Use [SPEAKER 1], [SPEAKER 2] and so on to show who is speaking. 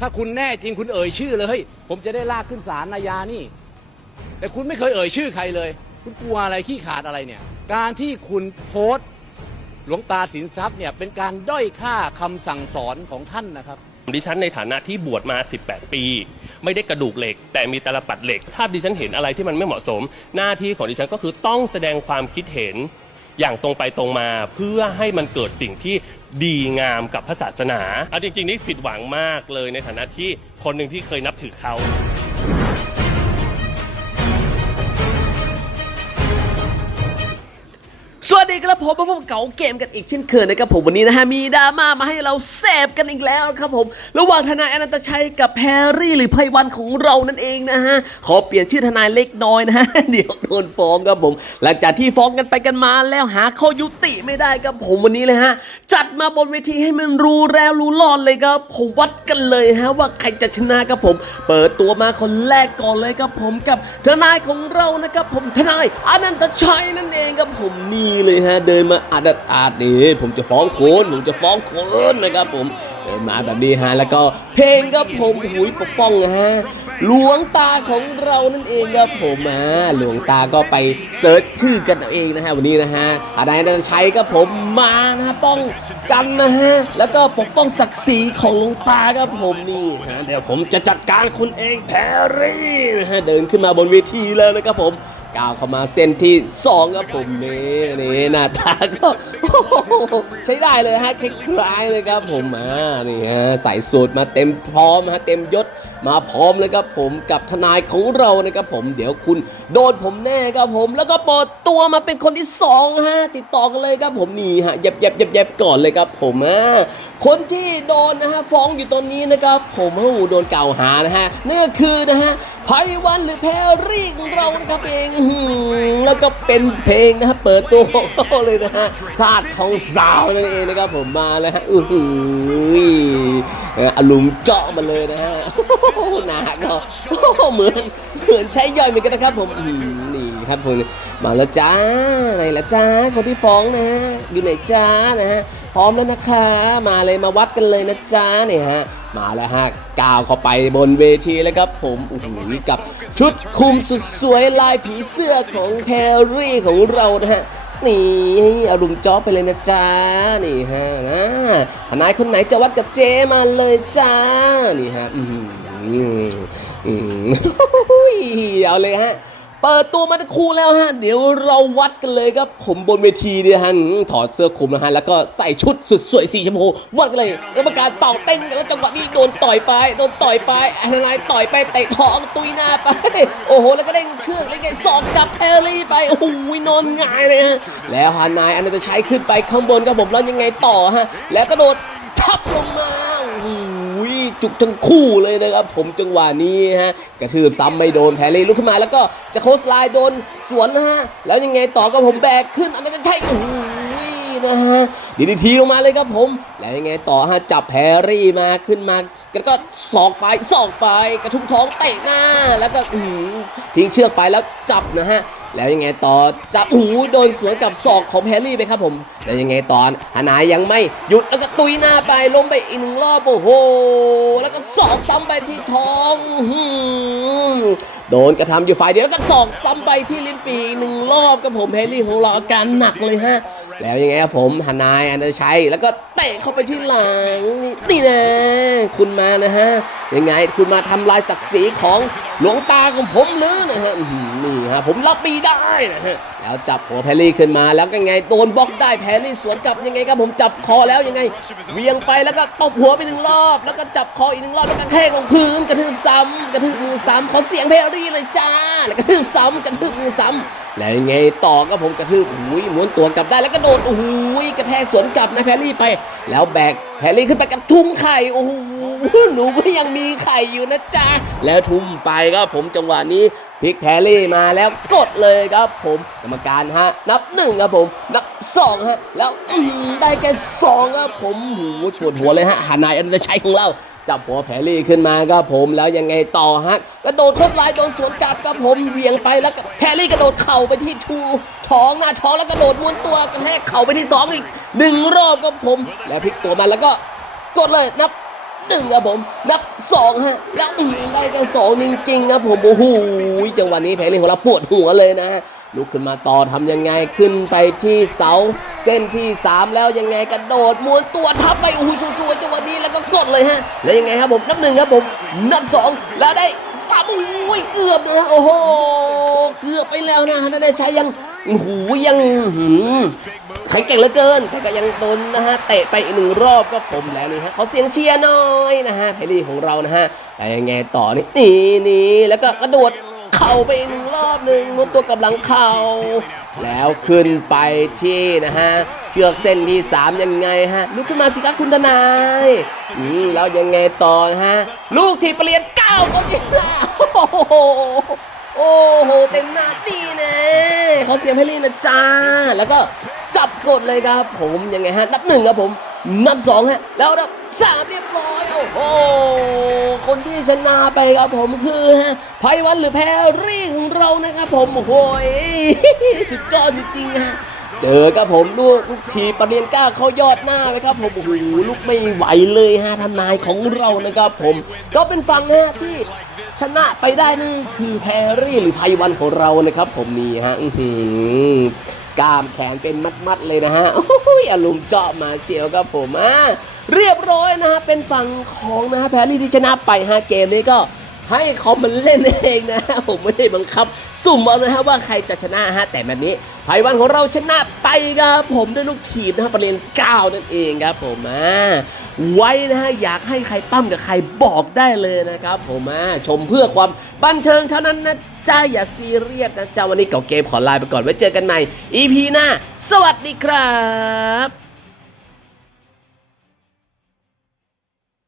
[SPEAKER 1] ถ้าคุณแน่จริงคุณเอ่ยชื่อเลย ผมจะได้ลากขึ้นศาลนายานี่ แต่คุณไม่เคยเอ่ยชื่อใครเลย คุณกลัวอะไรขี้ขาดอะไรเนี่ย การที่คุณโพสต์หลวงตาสินทรัพย์เนี่ยเป็นการด้อยค่าคำสั่งสอนของท่านนะครับ
[SPEAKER 2] ดิฉันในฐานะที่บวชมา 18 ปี ไม่ได้กระดูกเหล็ก แต่มีตาลปัดเหล็ก ถ้าดิฉันเห็นอะไรที่มันไม่เหมาะสม หน้าที่ของดิฉันก็คือต้องแสดงความคิดเห็น อย่างตรงไปตรงมาเพื่อให้มันเกิดสิ่งที่ดีงามกับพระศาสนาเอาจริง ๆ นี่ผิดหวังมากเลยในฐานะที่คนหนึ่งที่เคยนับถือเขา
[SPEAKER 3] สวัสดีครับผมมาพบกับเก๋าเกมกันอีกเช่นเคยนะครับผมวันนี้นะฮะมีดราม่ามาให้เราแสบกันอีกแล้วครับผม ระหว่างทนายอนันตชัยกับแพรรี่หรือไพวันของเรานั่นเองนะฮะขอเปลี่ยนชื่อทนายเล็กน้อยนะฮะเดี๋ยวโดนฟ้องครับผม หลังจากที่ฟ้องกันไปกันมาแล้วหาข้อยุติไม่ได้ครับผมวันนี้เลยฮะจัดมาบนเวทีให้มันรู้แล้วรู้รอดเลยครับผมวัดกันเลยฮะว่าใครจะชนะครับผม เปิดตัวมาคนแรกก่อนเลยครับผมกับทนายของเรานะครับผมทนายอนันตชัยนั่นเองครับผมนี่เลยฮะเดินมาอาดอาดนี่ผมจะฟ้องคุณผมจะฟ้องคุณนะครับผมเดินมาแบบนี้ฮะแล้วก็เพลงครับผมหุยปกป้องนะฮะหลวงตาของเรานั่นเองครับผมอ่าหลวงตาก็ไปเซิร์ชชื่อกันเอาเองนะฮะวันนี้นะฮะทนายอนันตชัยครับผมมานะฮะป้องกันนะฮะแล้วก็ปกป้องศักดิ์ศรีของหลวงตาครับผมนี่ฮะเดี๋ยวผมจะจัดการคุณเองแพรรี่นะฮะเดินขึ้นมาบนเวทีแล้วนะครับผม ก้าวเข้ามาเส้นที่สองครับผมนี่นี่หน้าตาก็ใช้ได้เลยฮะคล้ายๆเลยครับผมอ่านี่ฮะใส่สูตรมาเต็มพร้อมฮะเต็มยศมาพร้อมเลยครับผมกับทนายของเรานะครับผมเดี๋ยวคุณโดนผมแน่ครับผม แล้วก็เปิดตัวมาเป็นคนที่สองฮะติดต่อกันเลยครับผมนี่ฮะเย็บเย็บย็บย็บก่อนเลยครับผมอ่าคนที่โดนนะฮะฟ้องอยู่ตอนนี้นะครับผมโอ้โหโดนกล่าวหานะฮะนั่นก็คือนะฮะ ไพวันหรือแพรรี่ของเรานะครับเองแล้วก็เป็นเพลงนะฮะเปิดตัวของเราเลยนะฮะชาติของสาวนั่นเองนะครับผมมาแล้วฮะอือหืออ่ออารมณ์เจาะมาเลยนะฮะหนาก็เหมือนเหมือนใช้ย่อยเหมือนกันนะครับผมนี่ครับผมมาแล้วจ้าไหนละจ้าคนที่ฟ้องนะฮะอยู่ไหนจ้านะฮะพร้อมแล้วนะคะ มาเลยมาวัดกันเลยนะจ้าเนี่ยฮะมาแล้วฮะก้าวเข้าไปบนเวทีแล้วครับผมโอ้โหกับชุดคุมสุดสวยลายผีเสื้อของแพรรี่ของเรานะฮะนี่อารมณ์จ๊อบไปเลยนะจ๊ะนี่ฮะนะทนายคนไหนจะวัดกับเจมาเลยจ้านี่ฮะอืมอืมเอาเลยฮะ เปิดตัวมาทั้งคู่แล้วฮะ เดี๋ยวเราวัดกันเลยครับ ผมบนเวทีเนี่ยฮะถอดเสื้อคลุมนะฮะ แล้วก็ใส่ชุดสุดสวยสีชมพูวัดกันเลยกรรมการเป่าเต้นกันแล้วจังหวะนี้โดนต่อยไป โดนต่อยไปอันนายต่อยไปเตะท้องตุยหน้าไป โอ้โห แล้วก็ได้เชือกแล้วไงสอกจับแพรรี่ไป โอ้โหนอนหงายเลยฮะ แล้วฮานายอันนั้นจะใช้ขึ้นไปข้างบนครับผมแล้วยังไงต่อฮะ แล้วก็โดดทับลงมา จุกทั้งคู่เลยนะครับ ผมจังหวะนี้ฮะกระทืบซ้ำไม่โดนแพรรี่ลุกขึ้นมาแล้วก็จะโคสไลน์โดนสวนนะฮะแล้วยังไงต่อก็ผมแบกขึ้นอันนั้นจะใช่โอ้โหนะฮะดีดีทีลงมาเลยครับผม แล้วยังไงต่อฮะจับแพรรี่มาขึ้นมาแล้วก็สอกไปสอกไปกระทุ้งท้องเตะหน้า แล้วก็ทิ้งเชือกไปแล้วจับนะฮะ แล้วยังไงต่อจะโอ้โหโดนสวนกับศอกของแฮร์รี่ไปครับผม แล้วยังไงตอนฮานายยังไม่หยุดแล้วก็ตุยหน้าไปล้มไปอีกหนึ่งรอบโอ้โห แล้วก็ศอกซ้ำไปที่ท้องโดนกระทำอยู่ฝ่ายเดียวแล้วก็ศอกซ้ำไปที่ลิ้นปีกหนึ่งรอบครับผมแฮร์รี่ของเราอาการหนักเลยฮะ แล้วยังไงครับผมหานายอันเดอร์ชัยแล้วก็เตะเข้าไปที่หลังนี่นะคุณมานะฮะยังไงคุณมาทำลายศักดิ์ศรีของหลวงตาของผมหรือนะฮะนี่ฮะผมรับปีได้นะฮะแล้วจับหัวแพรรี่ขึ้นมาแล้วก็ยังไงโดนบล็อกได้แพรรี่สวนกลับยังไงครับผมจับคอแล้วยังไงเวียงไปแล้วก็ตบหัวไปหนึ่งรอบ แล้วก็จับคออีกหนึ่งรอบแล้วก็แทกลงพื้นกระทืบซ้ำกระทืบมือซ้ำขอเสียงแพรรี่เลยจ้าแล้วกระทืบซ้ำกระทืบมือซ้ำแล้วยังไงต่อก็ผมกระทืบหูยม้วนตัวกลับได้แล้วก็โดดโอ้โหกระแทกสวนกลับนะแพรรี่ไป แล้วแบกแพรรี่ขึ้นไปกระทุ้งไข่โอ้โหหนูก็ยังมีไข่อยู่นะจ๊ะแล้วทุ่มไปครับผมจังหวะนี้พลิกแพรรี่มาแล้วกดเลยครับผมกรรมการฮะนับหนึ่งครับผม นับสองฮะแล้วได้แค่สองครับผมหูปวดหัวเลยฮะหานายอันตชัยของเรา จับหัวแพรรี่ขึ้นมาครับผมแล้วยังไงต่อฮะกระโดดโคสไลด์โดนสวนกลับครับผมเหวี่ยงไปแล้วก็แพรรี่กระโดดเข่าไปที่ทูท้องหน้าท้องแล้วกระโดดม้วนตัวกระแทกเข่าไปที่สองอีกหนึ่งรอบครับผม แล้วพลิกตัวมาแล้วก็กดเลยนับหนึ่งครับผมนับสองฮะแล้วอื้อหือได้กันสองจริงๆนะผมโอ้โหจังหวะนี้แพรรี่ของเราปวดหัวเลยนะฮะลุกขึ้นมาต่อทำยังไงขึ้นไปที่เสา เส้นที่ 3 แล้วยังไงกระโดดม้วนตัวทับไปโอ้โหสวยๆจังหวะนี้แล้วก็ก ดเลยฮะ แล้วยังไงครับผมนับหนึ่งครับผมนับสองแล้วได้สามโอ้ยเกือบนะฮะโอ้โหเกือบไปแล้วนะนันได้ใช้ยังหูยังหืมแข็งเก่งเหลือเกิน แต่ก็ยังโดนนะฮะเตะไปอีกหนึ่งรอบก็ผมแล้วนี่ฮะขอเสียงเชียร์น้อยนะฮะเพลลี่ของเรานะฮะแต่ยังไงต่อนี่นี่นี่แล้วก็กระโดด เข่าไปหนึ่งรอบหนึ่งม้วนตัวกับหลังเข่าแล้วขึ้นไปที่นะฮะเชือกเส้นที่ 3 ยังไงฮะลุกขึ้นมาสิครับคุณทนายอืมแล้วยังไงต่อฮะ ลูกที่เปลี่ยนเก้าก็ยังโอ้โหโอ้โหเต็มหน้าตีน่เขาเสียงเพลลี่นะจ้า แล้วก็จับกดเลยครับ ผมยังไงฮะนับหนึ่งครับผม นับสองฮะ แล้วนับสามเรียบร้อย โอ้โห คนที่ชนะไปครับผมคือฮะไพวันหรือแพรรี่ของเรานะครับผม โอ้โหสุดยอดจริงๆฮะเจอครับผมลูกลูกทีปรเรียนก้าเขายอดหน้าไปครับผมโอ้โหลูกไม่ไหวเลยฮะทนายของเรานะครับผม ก็เป็นฝั่งฮะที่ชนะไปได้นั่คือแพรรี่หรือไพวันของเรานะครับผมนี่ฮะอื กล้ามแขนเป็นมัดๆเลยนะฮะโอ้ยอารมณ์เจาะมาเชียวครับผมอะเรียบร้อยนะฮะเป็นฝั่งของนะฮะแพรรี่ที่ชนะไปฮะเกมนี้ก็ ให้เขามันเล่นเองนะ ผมไม่ได้บังคับ สุ่มเอานะฮะว่าใครจะชนะฮะแต่แบบนี้ไพวันของเราชนะไปครับผมด้วยลูกทีมนะครับประเด็นเก้านั่นเองครับผมอ่าไว้นะฮะอยากให้ใครปั้มกับใครบอกได้เลยนะครับ ผมอ่าชมเพื่อความบันเทิงเท่านั้นนะจ้าอย่าซีเรียสนะจ้าวันนี้เก่าเกมขอลาไปก่อนไว้เจอกันใหม่ EP หน้าสวัสดีครับ